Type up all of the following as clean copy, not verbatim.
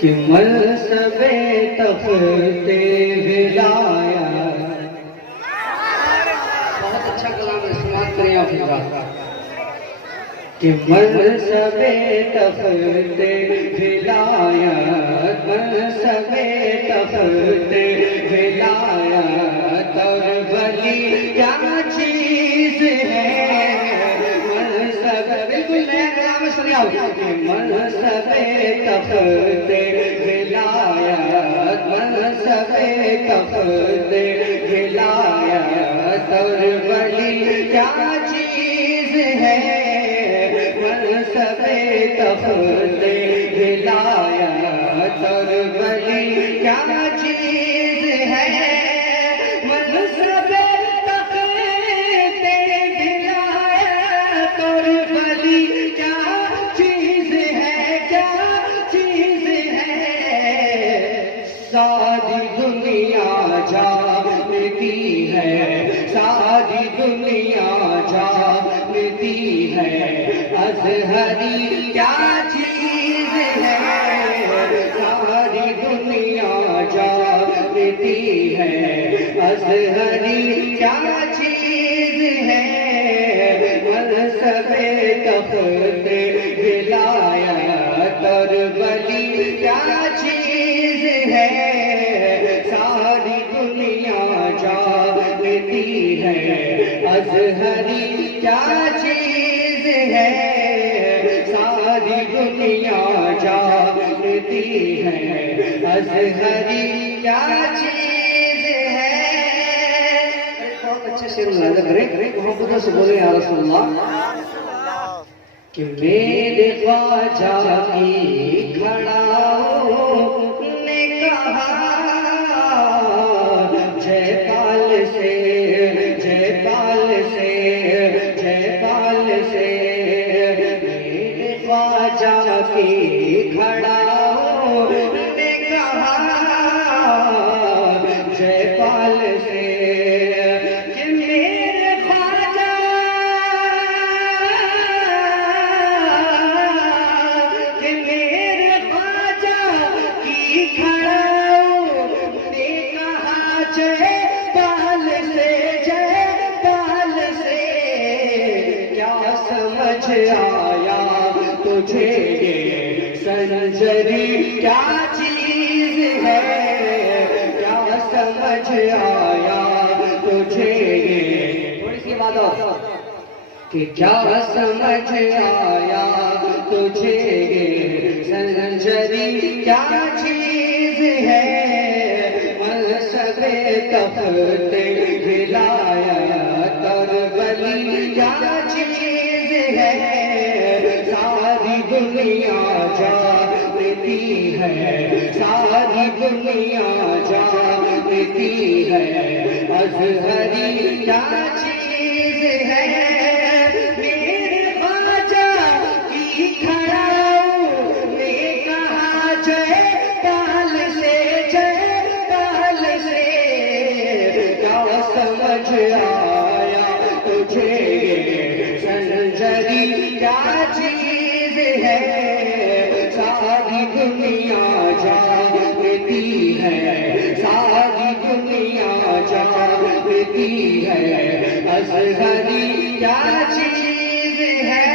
کہ منصب تخت ولایت. بہت اچھا کلام ہے، سماعت کریں آپ اس بات کہ منصب تخت ولایت، منصب تخت ولایت اور ولی کیا چیز ہے. منصب بالکل نیا کلام ہے، سنیے آپ کہ منصب تخت ولایت، منصب تخت ولایت اور ولی کیا چیز ہے. منصب تخت ولایت اور ولی کیا چیز ہے. منصب تخت ولایت اور ولی کیا چیز ہے، کیا چیز ہے. ساری دنیا جانتی ہے، ساری دنیا جانتی ہے ازہری کیا چیز ہے. ساری دنیا جانتی ہے ازہری کیا چیز ہے. منصب تخت ولایت اور ولی کیا چیز ہے. ساری دنیا جانتی ہے ازہری کیا چیز ہے. ساری دنیا جانتی ہے ازہری کیا چیز ہے. بہت اچھے شعر ملاحظہ کریں، محبتوں سے بولے یا رسول اللہ کہ میرے خواجہ کی کھڑاؤں نے کہا جے پال سے، جے پال سے، جے پال سے. میرے خواجہ کی کھڑاؤں نے کہا جے پال سے کہ میرے خواجہ کہ میرے خواجہ کی کھڑاؤں نے کہا جے پال سے، جے پال سے. کیا سمجھ آیا تجھے یہ سنجری کیا چیز ہے. کیا سمجھ آیا تجھے یہ، تھوڑی سی بات ہو کہ کیا سمجھ آیا تجھے یہ سنجری کیا چیز ہے. منصب تخت ولایت اور ولی کیا چیز ہے. ساری دنیا جانتی ہے، ساری دنیا جانتی ہے ازہری کیا چیز ہے. میرے خواجہ کی کھڑاؤں نے کہا جے پال سے، جے پال سے. کیا سمجھ آیا تجھے سنجری کیا چیز ہے. ساری دنیا جانتی ہے، ساری دنیا جانتی ہے ازہری کیا چیز ہے.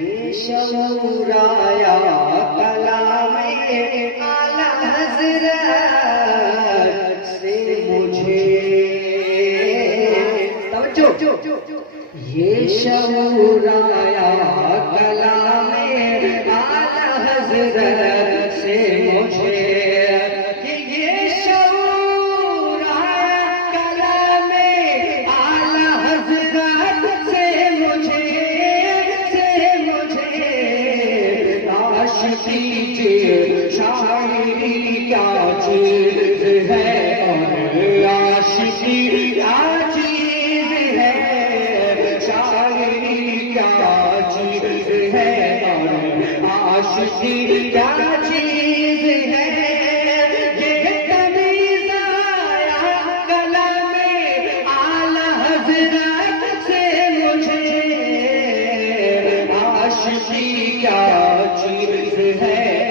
یہ شعور آیا کلام اعلیٰ حضرت سے مجھے. توجہ، یہ شعور آیا کلام اعلیٰ حضرت سے مجھے. کہ یہ شعور آیا کلام اعلیٰ حضرت سے مجھے، سے مجھے. عاشقی کی شاعری کیا چیز ہے اور عاشقی کیا چیز ہے. شاعری کیا چیز ہے اور عاشقی کیا چیز ہے. یہ تمیز آیا کلام اعلیٰ حضرت سے مجھے. عاشقی کیا چیز ہے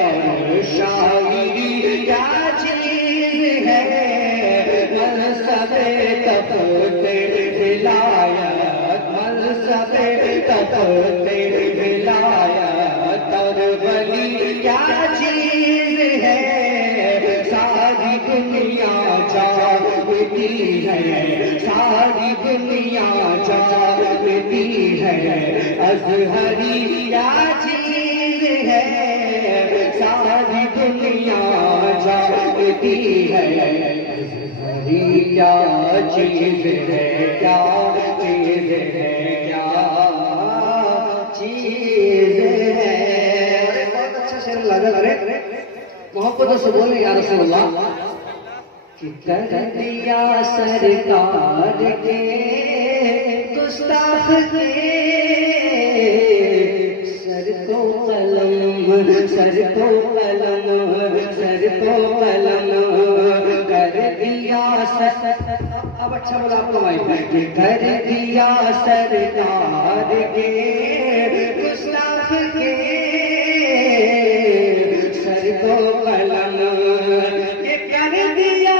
کیا چیز ہے ساری دنیا جانتی ہے ساری دنیا جانتی ہے ازہری کیا چیز ہے ساری دنیا جانتی ہے ازہری کیا چیز ہے کیا چیز ہے کیا چیز ہے بہت اچھا شعر لگا رے محبت سے بولے یا رسول اللہ کہ کر دیا سرکار کے گستاخ کے سر کو قلم سر کو قلم سر کو قلم کر دیا اب اچھا بولا آپ کو بھائی کہ کر دیا سرکار کے گستاخ کے سر کو قلم کہ کر دیا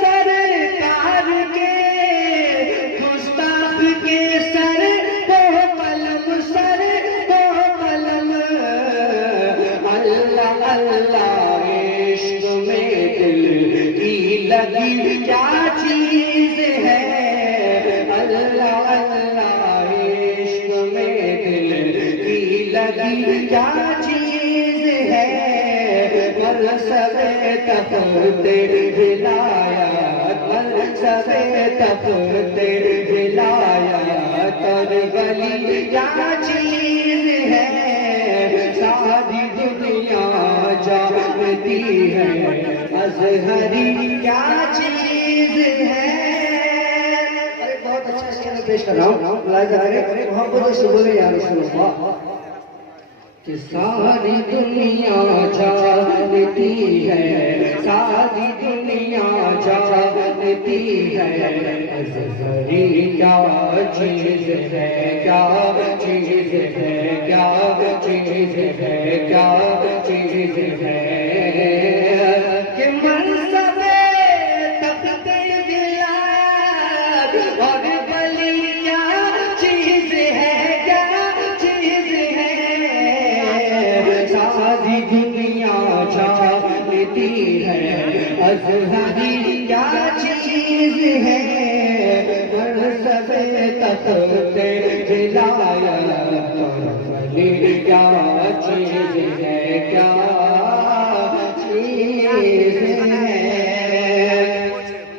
سرکار کے گستاخ کے سر کو قلم سر کو قلم اللہ اللہ عشق میں دل کی لگی کیا چیز ہے اللہ اللہ عشق میں دل کی لگی کیا چیز ہے منصب تفتح ولایت منصب تفتح ولایت اور ولی کیا چیز ہے ساری دنیا جانتی ہے ازہری کیا چیز ہے بہت اچھا شعر پیش کر رہا ہوں محبت سے بولے یا رسول اللہ کہ ساری دنیا جانتی ہے ساری دنیا جانتی ہے ازہری کیا چیز ہے کیا چیز ہے کیا چیز ہے کیا چیز ہے کہ منصب تفتح ولایت اور ولی کیا چیز ہے کیا چیز ہے ساری دنیا جانتی ہے ازہری کیا چیز ہے منصب تفتح ولایت اور ولی کیا چیز ہے کیا چیز ہے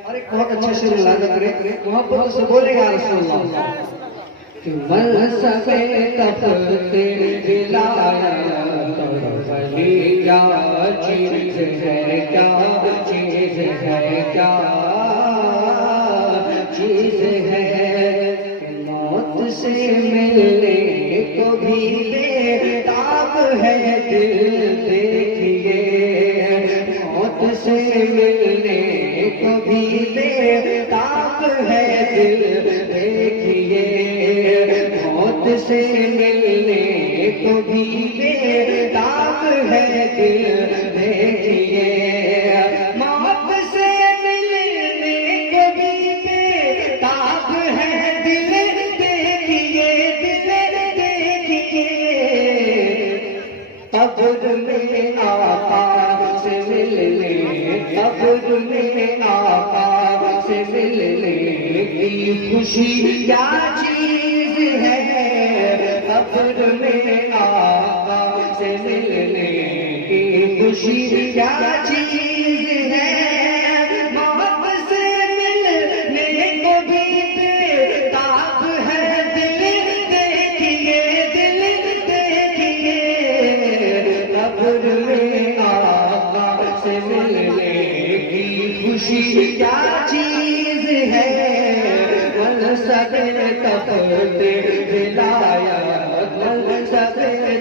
اور ایک بہت اچھا شعر لانا کرے محبت سے بولے یا رسول اللہ کہ منصب تفتح ولایت اور ولی کیا چیز ہے کیا چیز ہے کیا چیز ہے موت سے ملنے کو بھی بےتاب ہے دل دیکھیے موت سے ملنے کو بھی بےتاب ہے دل دیکھیے موت سے ملنے کو بھی بےتاب ہے دل دیکھیے موت سے ملنے کو بھی بےتاب ہے دل دیکھیے دل دیکھیے قبر میں آقا سے ملنے قبر میں آقا سے ملنے کی خوشی کیا چیز ہے قبر میں آقا سے ملنے کی خوشی کیا چیز ہے محبت سے ملنے کو بھی بےتاب ہے دل دیکھیے دل دیکھیے قبر میں آقا سے ملنے کی خوشی کیا چیز ہے منصب تفتح ولایت منصب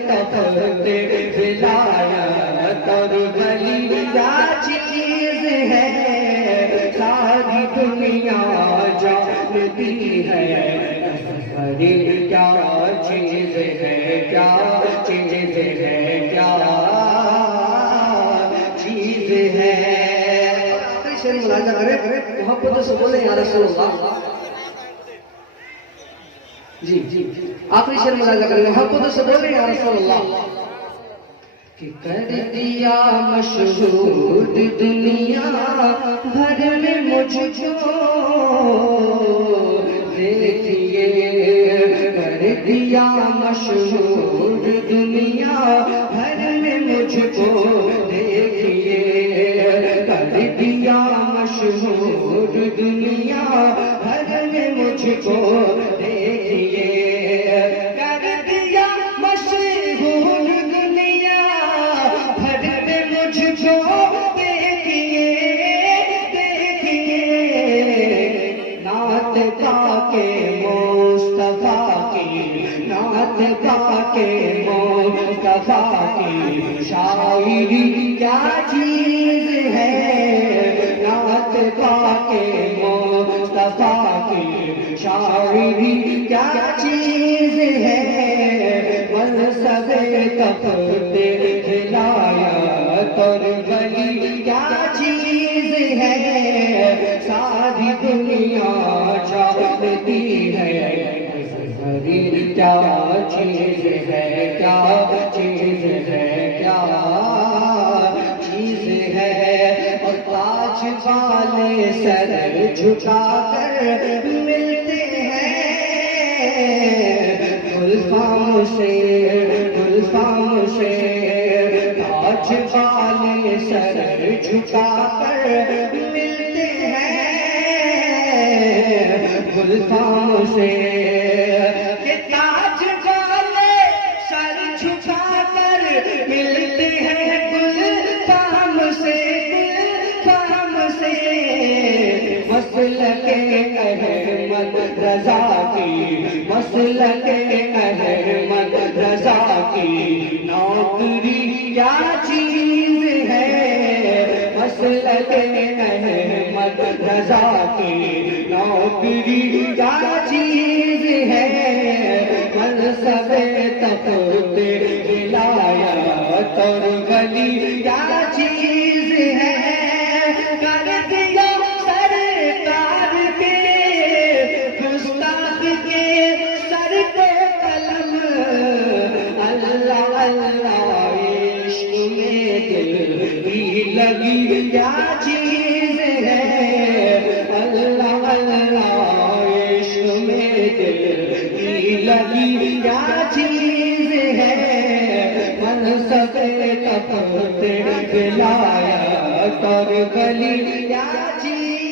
تفتح ولایت اور ولی کیا چیز ہے ساری دنیا جانتی ہے ازہری کیا چیز ہے کیا چیز ہے کیا چیز ہے آخری شعر ملاحظہ کرے محبت سے بولے یا رسول اللہ جی آخری شعر ملاحظہ کریں محبت سے بولے یا رسول اللہ کہ کر دیا مشہور دنیا بھر میں مجھ کو دیکھیے کر دیا مشہور دنیا بھر میں مجھ کو دیکھیے کر دیا مشہور دنیا بھر میں مجھ کو دیکھیے کر دیا مشہور دنیا بھر میں مجھ کو دیکھیے نعت گا کے مصطفیٰ کی نعت گا کے مصطفیٰ کی شاعری کیا چیز ہے نعت گا کے مصطفیٰ کی شاعری کیا چیز ہے منصب تفتے ہدایت اور ولی کیا چیز ہے ساری دنیا چاہتی ہے کیا چیز ہے کیا چیز ہے کیا چیز ہے اور تاج والے سر جھکا کر ملتے ہیں گلفام سے تاج والے سر جھکا کر ملتے ہیں گلفام سے کہ تاج والے سر جھکا کر ملتے ہیں گلفام سے مسلک احمد رضا کی مسلک احمد رضا کی نوکری کیا چیز ہے مسلک احمد رضا کی نوکری کیا چیز ہے منصب تفتے ولایت اور ولی کیا چیز ہے کر دیا سرکار کے گستاخ کے سر کو قلم اللہ اللہ عشق میں دل بھی لگی کیا چیز ہے اللہ اللہ عشق میں دل بھی لگی کیا چیز ہے منصب تفتے ولایت اور ولی کیا چیز